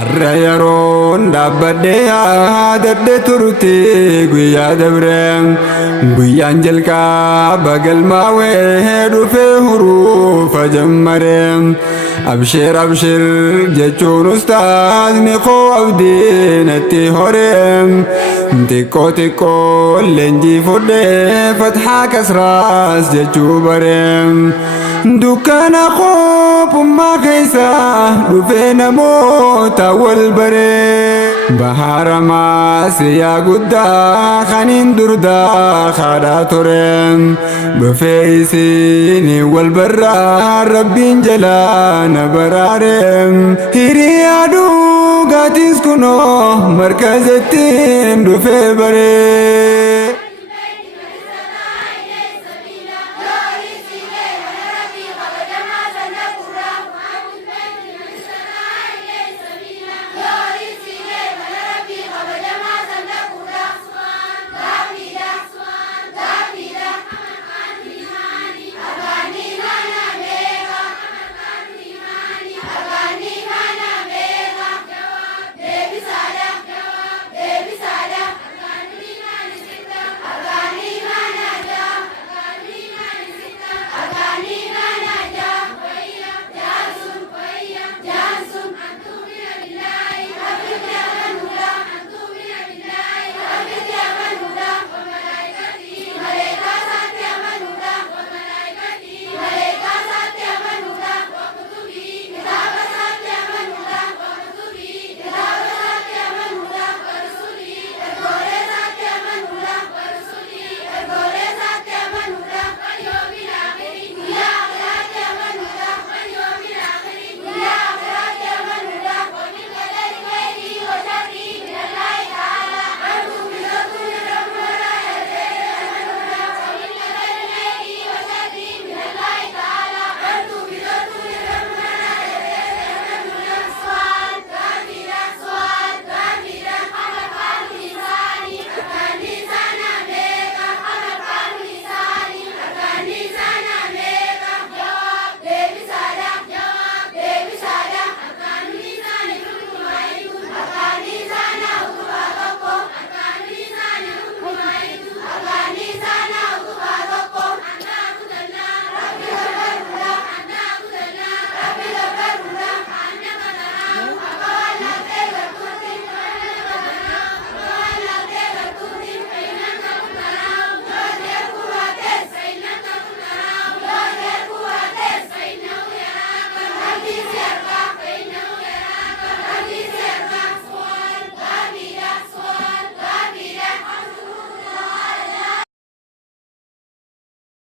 Arrayaroon dhaabbadhee yaadadhe turte guyyaa dabre guyyaan jalqaba galmaawee dhufee huruufa jammare abshir abshir jechuun ustaazni koo abdii natti hore xiqqoo xiqqoo leenjii fudhee fathaa kasraas jechuu bare dukkana qophummaa keessa dhufee namoota wal bare bahara maasiyaa guddaa kaniin durdaa kadhaa ture dhufee isin wal barraa rabbiin jalaa na baraare hiriyaa dhugaatis kunoo markazettiin dhufee bare.